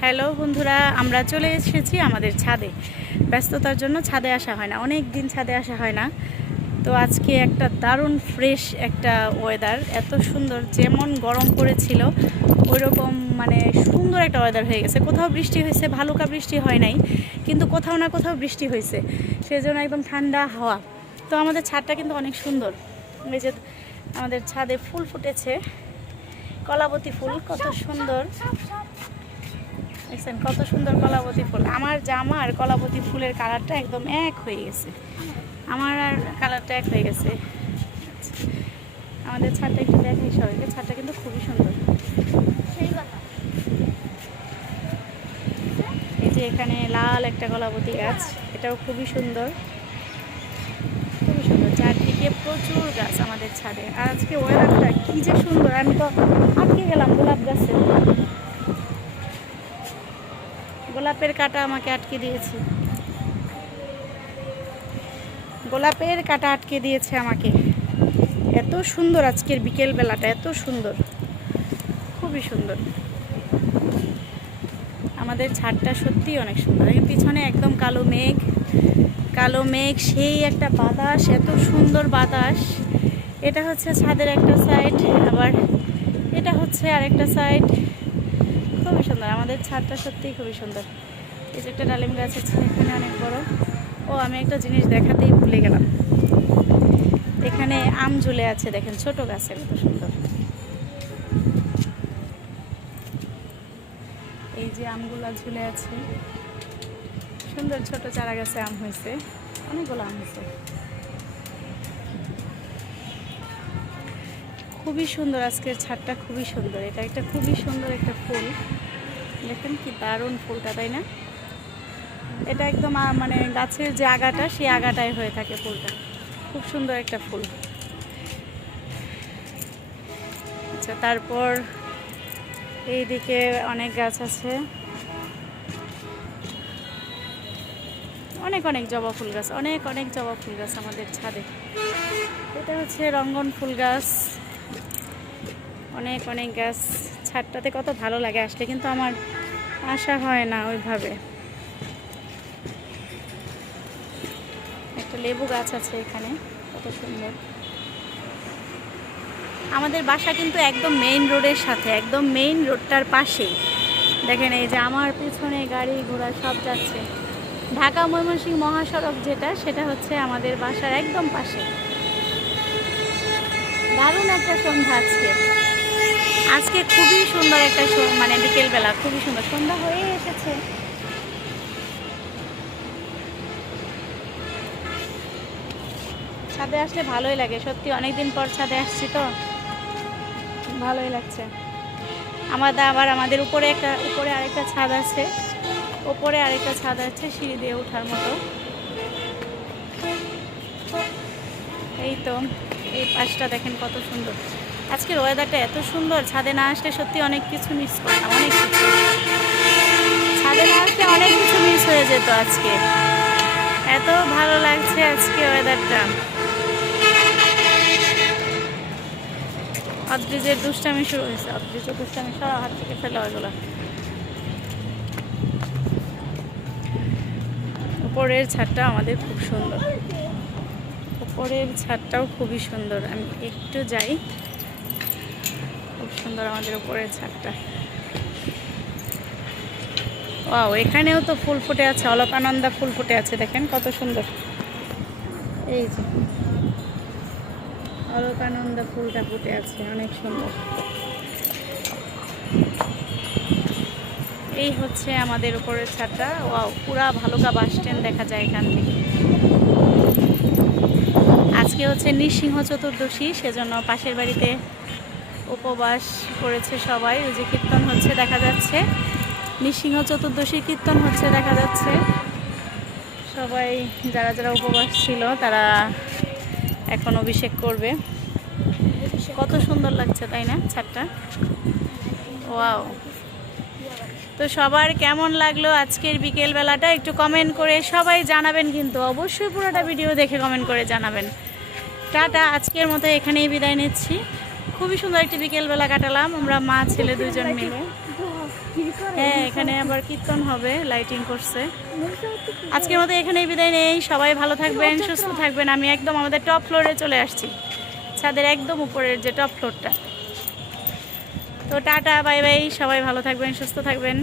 Hello বন্ধুরা, আমরা চলে এসেছি আমাদের ছাদে। ব্যস্ততার জন্য ছাদে আসা হয় না, অনেক দিন ছাদে আসা হয় না। তো আজকে একটা দারুণ ফ্রেশ একটা ওয়েদার, এত সুন্দর, যেমন গরম পড়েছিল ওই রকম সুন্দর একটা ওয়েদার হয়ে গেছে। কোথাও বৃষ্টি হয়েছে, ভালুকা বৃষ্টি হয় নাই, কিন্তু কোথাও না কোথাও বৃষ্টি হয়েছে, সেজন্য একদম ঠান্ডা হাওয়া। তো আমাদের ছাদটা কিন্তু অনেক সুন্দর। এই যে আমাদের ছাদে ফুল ফুটেছে, কলাবতী ফুল, কত সুন্দর দেখছেন, কত সুন্দর কলাবতী ফুল। আমার জামা আর কলাবতী ফুলের কালারটা একদম এক হয়ে গেছে, আমার আর কালারটা এক হয়ে গেছে। আমাদের ছাদটা একটু দেখাই সবাইকে, ছাদটা কিন্তু খুবই সুন্দর। এই যে এখানে লাল একটা কলাবতী গাছ, এটাও খুবই সুন্দর, খুবই সুন্দর। চারদিকে প্রচুর গাছ আমাদের ছাদে। আর আজকে ওয়েদারটা কি যে সুন্দর, আমি তো আটকে গেলাম গোলাপ গাছে। গোলাপের কাঁটা আমাকে আটকে দিয়েছে, গোলাপের কাঁটা আটকে দিয়েছে আমাকে। এত সুন্দর আজকের বিকেল বেলাটা, এত সুন্দর, খুবই সুন্দর। আমাদের ছাদটা সত্যিই অনেক সুন্দর। পিছনে একদম কালো মেঘ, কালো মেঘ, সেই একটা বাতাস, এত সুন্দর বাতাস। এটা হচ্ছে ছাদের একটা সাইড, আবার এটা হচ্ছে আরেকটা সাইড। খুবই সুন্দর আমাদের ছাদটা, সত্যিই খুবই সুন্দর। এই যে একটা ডালিম গাছ আছে এখানে, অনেক বড়। ও, আমি একটা জিনিস দেখাতেই ভুলে গেলাম, এখানে আম ঝুলে আছে, দেখেন ছোট গাছে কত সুন্দর। এই যে আমগুলা ঝুলে আছে, সুন্দর ছোট চারা গাছে আম হয়েছে, অনেকগুলো আম হয়েছে। খুবই সুন্দর আজকের ছাদটা, খুবই সুন্দর। এটা একটা খুবই সুন্দর একটা ফুল, দেখেন কি দারুণ ফুলটা, তাই না? এটা একদম গাছের যে আগাটা, সেই আগাটাই হয়ে থাকে ফুলটা, খুব সুন্দর একটা ফুল। আচ্ছা, তারপর এইদিকে অনেক গাছ আছে, অনেক অনেক জবা ফুল গাছ, অনেক অনেক জবা ফুল গাছ আমাদের ছাদে। এটা হচ্ছে রঙ্গন ফুল গাছ, অনেক অনেক গাছ। ছাদটাতে কত ভালো লাগে আসলে, কিন্তু আমার আসা হয় না ওইভাবে। একটা লেবু গাছ আছে এখানে, কত সুন্দর। আমাদের বাসা কিন্তু একদম মেইন রোডের সাথে, একদম মেইন রোডটার পাশেই। দেখেন এই যে আমার পেছনে গাড়ি ঘোড়া সব যাচ্ছে। ঢাকা ময়মনসিংহ মহাসড়ক যেটা, সেটা হচ্ছে আমাদের বাসার একদম পাশে। দারুণ একটা সন্ধ্যা আজকে, আজকে খুবই সুন্দর একটা বিকেলবেলা, খুবই সুন্দর। সন্ধ্যা হয়ে এসেছে। ছাদে আসলে ভালোই লাগে সত্যি, অনেকদিন পর ছাদে আসছি তো ভালোই লাগছে। আমাদের উপরে আরেকটা ছাদ আছে, উপরে আরেকটা ছাদ আছে সিঁড়ি দিয়ে ওঠার মতো। এই তো এই পাশটা দেখেন কত সুন্দর। আজকের ওয়েদারটা এত সুন্দর, ছাদে না আসলে সত্যি অনেক কিছু মিস করতাম, অনেক কিছু। ছাদে না আসলে অনেক কিছু মিস হয়ে যেত আজকে। এত ভালো লাগছে আজকে ওয়েদারটা। অদ্রিজের দুষ্টামি শুরু হয়েছে, অদ্রিজের দুষ্টামি সব হাত থেকে ফেলে ওইগুলো। উপরের ছাদটা আমাদের খুব সুন্দর, উপরের ছাদটাও খুবই সুন্দর। আমি একটু যাই, খুব সুন্দর আমাদের উপরের ছাদটা। ওয়াও, এখানেও তো ফুল ফুটে আছে, অলকানন্দা ফুল ফুটে আছে, দেখেন কত সুন্দর। এই যে অলকানন্দা ফুলটা ফুটে আছে, অনেক সুন্দর। এই হচ্ছে আমাদের উপরের ছাদটা। ওয়াও, পুরা ভালুকা বাস স্ট্যান্ড দেখা যায় এখান থেকে। আজকে হচ্ছে নৃসিংহ চতুর্দশী, সেজন্য পাশের বাড়িতে উপবাস করেছে সবাই। ওই যে কীর্তন হচ্ছে দেখা যাচ্ছে, নৃসিংহ চতুর্দশীর কীর্তন হচ্ছে দেখা যাচ্ছে। সবাই যারা যারা উপবাস ছিল তারা এখন অভিষেক করবে। কত সুন্দর লাগছে তাই না ছাদটা? ওয়াও। তো সবার কেমন লাগলো আজকের বিকেল বেলাটা একটু কমেন্ট করে সবাই জানাবেন, কিন্তু অবশ্যই পুরোটা ভিডিও দেখে কমেন্ট করে জানাবেন। টাটা, আজকের মতো এখানেই বিদায় নিচ্ছি। খুবই সুন্দর একটি বিকেল বেলা কাটালাম আমরা মা ছেলে দুজন মিলে। হ্যাঁ, এখানে আবার কীর্তন হবে, লাইটিং করছে। আজকের মতো এখানেই বিদায় নেই। সবাই ভালো থাকবেন, সুস্থ থাকবেন। আমি একদম আমাদের টপ ফ্লোরে চলে আসছি, ছাদের একদম উপরের যে টপ ফ্লোরটা। তো টাটা, বাই বাই, সবাই ভালো থাকবেন, সুস্থ থাকবেন।